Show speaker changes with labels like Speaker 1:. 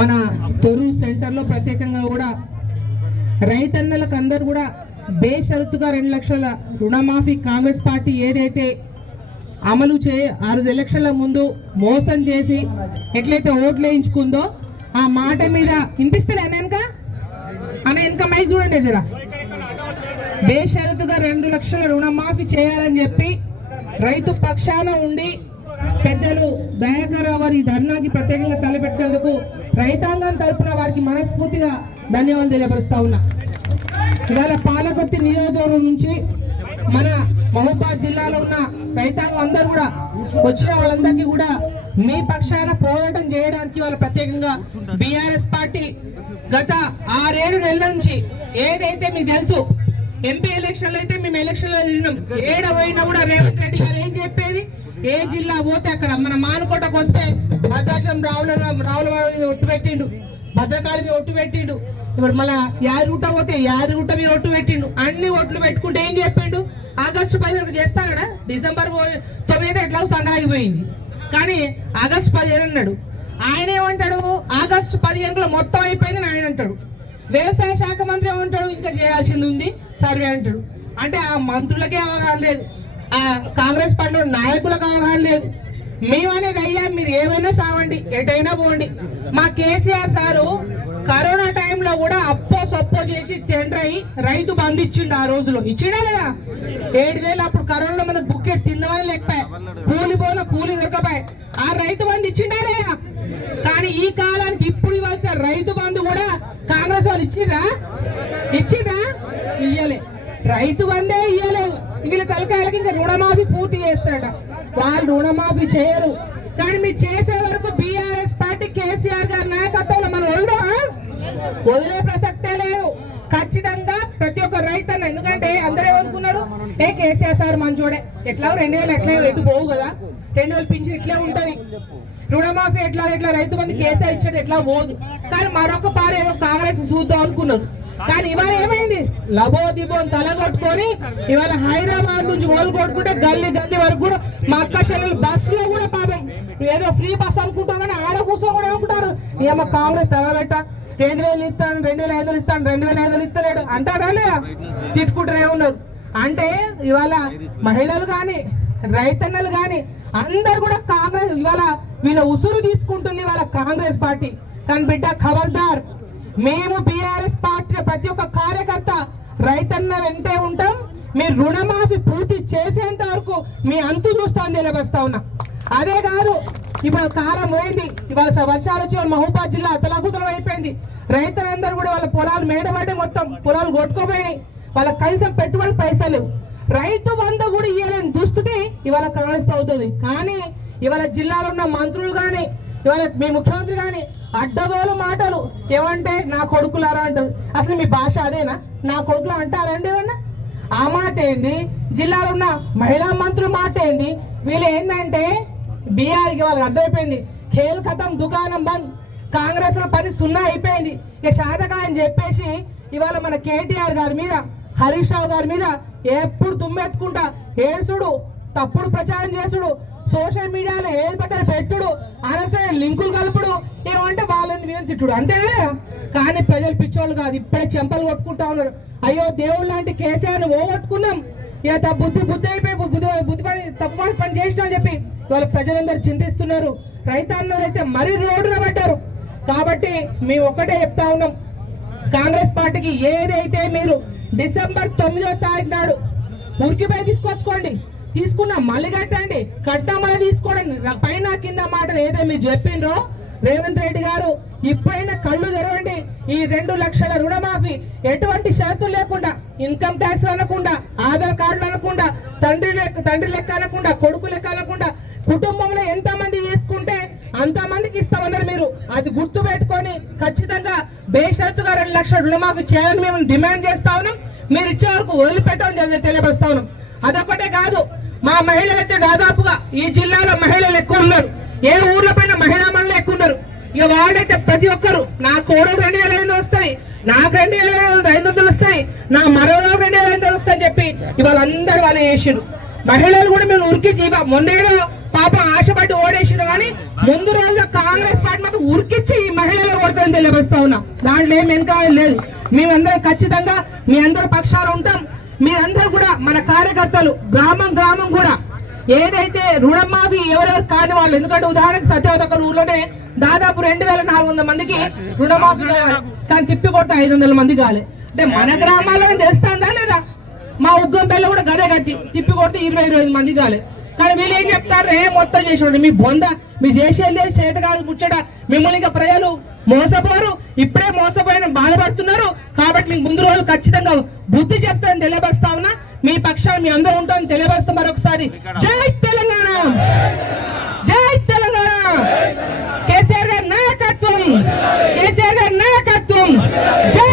Speaker 1: మన తొర్రూరు సెంటర్లో ప్రత్యేకంగా కూడా రైతన్నలకు అందరు కూడా బేషరతుగా రెండు లక్షల రుణమాఫీ కాంగ్రెస్ పార్టీ ఏదైతే అమలు చే ఆరు ఎలక్షన్ల ముందు మోసం చేసి ఎట్లయితే ఓట్లు వేయించుకుందో ఆ మాట మీద వినిపిస్తాడు అన్న వెనక? అన్న వెనక మైక్ చూడండి ఎదురా బేషరతుగా రెండు లక్షల రుణమాఫీ చేయాలని చెప్పి రైతు పక్షాన ఉండి పెద్దలు దయాకర్ రావు గారి ధర్నాకి ప్రత్యేకంగా తలపెట్టేందుకు రైతాంగం తరపున వారికి మనస్ఫూర్తిగా ధన్యవాదాలు తెలియపరుస్తా ఉన్నా. ఇవాళ పాలకొట్టి నియోజకవర్గం నుంచి మన మహబూబాద్ జిల్లాలో ఉన్న రైతాంగం అందరూ కూడా వచ్చిన వాళ్ళందరికీ కూడా మీ పక్షాన పోరాటం చేయడానికి వాళ్ళు ప్రత్యేకంగా బీఆర్ఎస్ పార్టీ గత ఆరేడు నెలల నుంచి ఏదైతే మీకు తెలుసు ఎంపీ ఎలక్షన్లు అయితే మేము ఎలక్షన్లో తిరిగినాం. ఏడ పోయినా కూడా రేవంత్ రెడ్డి గారు ఏం చెప్పేది? ఏ జిల్లా పోతే అక్కడ మన మానుకోటకు వస్తే భద్రాచలం రావుల రావుల ఒట్టు పెట్టిండు. భద్రకాళి మీద ఒట్టు పెట్టిండు. ఇప్పుడు మళ్ళా యాది రూట పోతే యాది రూట మీద ఒట్టు పెట్టిండు. అన్ని ఒట్లు పెట్టుకుంటే ఏం చెప్పిండు? ఆగస్టు పదిహేను చేస్తాడా డిసెంబర్ తొమ్మిది ఎట్లా సంగాగిపోయింది కానీ ఆగస్టు పదిహేను అన్నాడు. ఆయన ఏమంటాడు? ఆగస్టు పదిహేనులో మొత్తం అయిపోయింది ఆయన అంటాడు. వ్యవసాయ శాఖ మంత్రి ఏమంటాడు? ఇంకా చేయాల్సింది ఉంది సర్వే అంటాడు. అంటే ఆ మంత్రులకే అవగాహన లేదు. ఆ కాంగ్రెస్ పార్టీ నాయకులకు అవగాహన లేదు. మేమనేది అయ్యా మీరు ఏమైనా సావండి ఎటైనా పోండి. మా కేసీఆర్ సారు కరోనా టైంలో కూడా అప్పో సొప్పో చేసి టెండర్ రైతు బంధు ఇచ్చిండు ఆ రోజులో. ఇచ్చిండా లేదా? ఏడు వేలు అప్పుడు కరోనాలో మనకు బుక్కెట్ తిందామని లేకపోయా. కూలి పోన కూలి దొరకపాయి ఆ రైతు బంధు ఇచ్చిండా లేదా? కానీ ఈ కాలానికి ఇప్పుడు ఇవ్వాల్సిన రైతు బంధు కూడా కాంగ్రెస్ వాళ్ళు ఇచ్చిరా ఇచ్చిరా ఇయ్యలే. రైతు బందే ఇయ్యలేదు. వీళ్ళ తలకాయలకి ఇంకా రుణమాఫీ పూర్తి చేస్తాడ వాళ్ళు రుణమాఫీ చేయరు. కానీ మీరు చేసే వరకు బీఆర్ఎస్ పార్టీ కేసీఆర్ గారి నాయకత్వంలో మనం వదలదా? వదిలే ప్రసక్తే లేదు. ఖచ్చితంగా ప్రతి ఒక్క రైతన్న ఎందుకంటే అందరూ ఏమనుకున్నారు? ఏ కేసీఆర్ సార్ మంచోడే ఎట్లా? రెండు వేలు ఎట్లా? ఎటు పోవు కదా. రెండు వేలు పింఛన్ ఇట్లే ఉంటది. రుణమాఫీ ఎట్లా? ఎట్లా? రైతు మంది కేసీఆర్ ఇచ్చాడు ఎట్లా? పోదు. కానీ మరొక పారు ఏదో కాంగ్రెస్ చూద్దాం అనుకున్నారు కానీ ఇవాళ ఏమైంది? లబో తల కొట్టుకొని ఇవాళ హైదరాబాద్ నుంచి మొదలు కొట్టుకుంటే గల్లీ గల్లీ వరకు కూడా మా అక్క చెల్లెలు బస్లో కూడా పాపం. ఏదో ఫ్రీ బస్ అనుకుంటాం కానీ ఆడ కూర్చో కూడా అనుకుంటారు ఏమో కాంగ్రెస్ తెగబెట్ట. రెండు వేలు ఇస్తాను రెండు వేల ఐదులు ఇస్తాను రెండు వేల ఐదులు ఇస్తలేడు. అంటాడా లేదా తిట్టుకుంటూనే ఉన్నారు అంటే ఇవాళ మహిళలు కానీ రైతన్నలు కానీ అందరు కూడా కాంగ్రెస్ ఇవాళ వీళ్ళ ఉసురు తీసుకుంటుంది ఇవాళ కాంగ్రెస్ పార్టీ. కానీ బిడ్డ ఖబర్దార్. మేము బీఆర్ఎస్ పార్టీ ప్రతి ఒక్క కార్యకర్త రైతన్న వెంటే ఉంటాం. మీ రుణమాఫీ పూర్తి చేసేంత వరకు మీ అంతు చూస్తామని తెలియపరుస్తా ఉన్నా. అదే కాదు ఇప్పుడు కాలం పోయింది. ఇవాళ వర్షాలు వచ్చి వాళ్ళ మహబూబాద్ జిల్లా అతలాకుతలం అయిపోయింది. రైతులందరూ కూడా వాళ్ళ పొలాలు మేడబడి మొత్తం. పొలాలు కొట్టుకోపోయినాయి. వాళ్ళ కనీసం పెట్టుబడి పైసలు రైతు బంధు కూడా ఇయ్యలేని దుస్థితి ఇవాళ కాంగ్రెస్ ప్రభుత్వం కానీ ఇవాళ జిల్లాలో ఉన్న మంత్రులు కానీ ఇవాళ మీ ముఖ్యమంత్రి కానీ అడ్డగోలు మాటలు ఏమంటే నా కొడుకులారా అంటారు. అసలు మీ భాష అదేనా? నా కొడుకులు అంటారండి ఏమన్నా? ఆ మాట ఏంది? జిల్లాలో ఉన్న మహిళా మంత్రులు మాట ఏంది? వీళ్ళు ఏంటంటే బీఆర్కి వాళ్ళకి అర్థమైపోయింది. ఖేల్ ఖతం దుకాణం బంద్. కాంగ్రెస్లో పని సున్నా అయిపోయింది. ఇక శాతక అని చెప్పేసి ఇవాళ మన కేటీఆర్ గారి మీద హరీష్ రావు గారి మీద ఎప్పుడు దుమ్మెత్తుకుంటా ఏడ్చుడు తప్పుడు ప్రచారం చేసుడు. సోషల్ మీడియాలో ఏది పట్టారు పెట్టుడు అనవసరమైన లింకులు కలుపుడు ఏమంటే వాళ్ళని వీళ్ళని తిట్టుడు. అంతే కానీ ప్రజలు పిచ్చోళ్ళు కాదు ఇప్పుడే చెంపలు కొట్టుకుంటా ఉన్నారు. అయ్యో దేవుడు లాంటి కేసీఆర్ని ఓగొట్టుకున్నాం ఇక త- బుద్ధి బుద్ధి అయిపోయి బుద్ధి బుద్ధి పని తప్పు పని చేసినా అని చెప్పి వాళ్ళ ప్రజలందరూ చింతిస్తున్నారు. రైతాంగంలో అయితే మరీ రోడ్డున పడ్డారు. కాబట్టి మేము ఒక్కటే చెప్తా ఉన్నాం. కాంగ్రెస్ పార్టీకి ఏదైతే మీరు డిసెంబర్ తొమ్మిదో తారీఖు నాడు ఉరికిపై తీసుకొచ్చుకోండి. తీసుకున్న మళ్ళీ కట్టండి కట్టమని మళ్ళీ పైన కింద మాటలు ఏదో మీరు చెప్పిండ్రో? రేవంత్ రెడ్డి గారు ఇప్పుడైనా కళ్ళు తెరవండి. ఈ రెండు లక్షల రుణమాఫీ ఎటువంటి షరతులు లేకుండా ఇన్కమ్ ట్యాక్స్ అనకుండా ఆధార్ కార్డులు అనకుండా తండ్రి లెక్క తండ్రి లెక్క అనకుండా కొడుకు లెక్క అనకుండా కుటుంబంలో ఎంతమంది తీసుకుంటే చేసుకుంటే ఇస్తామన్నారు మీరు. అది గుర్తు పెట్టుకొని ఖచ్చితంగా బేషరతుగా రెండు లక్షల రుణమాఫీ చేయాలని మేము డిమాండ్ చేస్తా ఉన్నాం. మీరు ఇచ్చే వరకు వదిలిపెట్టమని తెలియపరుస్తా ఉన్నాం. అదొకటే కాదు మా మహిళలైతే దాదాపుగా ఈ జిల్లాలో మహిళలు ఎక్కువ ఉన్నారు. ఏ ఊర్ల పైన మహిళా మహిళలు ఎక్కువ ఉన్నారు. ఇక వాడైతే ప్రతి ఒక్కరు నా కోడలు రెండు వేల ఐదు వస్తాయి నాకు రెండు వేల ఐదు వందలు వస్తాయి నా మరో రెండు వేల ఐదు వందలు వస్తాయని చెప్పి ఇవాళ అందరు వాళ్ళు చేసిరు మహిళలు కూడా మేము ఉరికి జీవ మొన్నేదో పాపం ఆశపడి ఓడేసిన కానీ ముందు రోజుల్లో కాంగ్రెస్ పార్టీ మాకు ఉరికిచ్చి ఈ మహిళలు కొడతామని తెలియపరుస్తా ఉన్నాం. దాంట్లో ఏం వెనుక లేదు. మేమందరం ఖచ్చితంగా మీ అందరి పక్షాలు ఉంటాం. మీరందరూ కూడా మన కార్యకర్తలు గ్రామం గ్రామం కూడా ఏదైతే రుణమాఫీ ఎవరెవరు కాని వాళ్ళు ఎందుకంటే ఉదాహరణకు సత్యవత ఊర్లోనే దాదాపు రెండు వేల నాలుగు వందల మందికి రుణమాఫీ కానీ తిప్పి కొట్ట ఐదు వందల మంది కాలే. అంటే మన గ్రామాల్లో తెలుస్తుందా లేదా? మా ఉగ్గం పిల్ల కూడా గదే గతి తిప్పి కొడితే ఇరవై ఇరవై ఐదు మంది కాలే. కానీ వీళ్ళు ఏం చెప్తారు? రే మొత్తం చేసి మీ బొంద మీ చేసేది చేత కాదు ముచ్చట. మిమ్మల్ని ఇంకా ప్రజలు మోసపోరు. ఇప్పుడే మోసపోయిన బాధపడుతున్నారు. కాబట్టి మీకు ముందు రోజులు ఖచ్చితంగా బుద్ధి చెప్తానని తెలియపరుస్తా ఉన్నా. మీ పక్షాన్ని మీ అందరూ ఉంటామని తెలియపరుస్తాం మరొకసారి. జై తెలంగాణ! జై తెలంగాణ! కేసీఆర్ గారి నాయకత్వం! కేసీఆర్ గారి నాయకత్వం! జై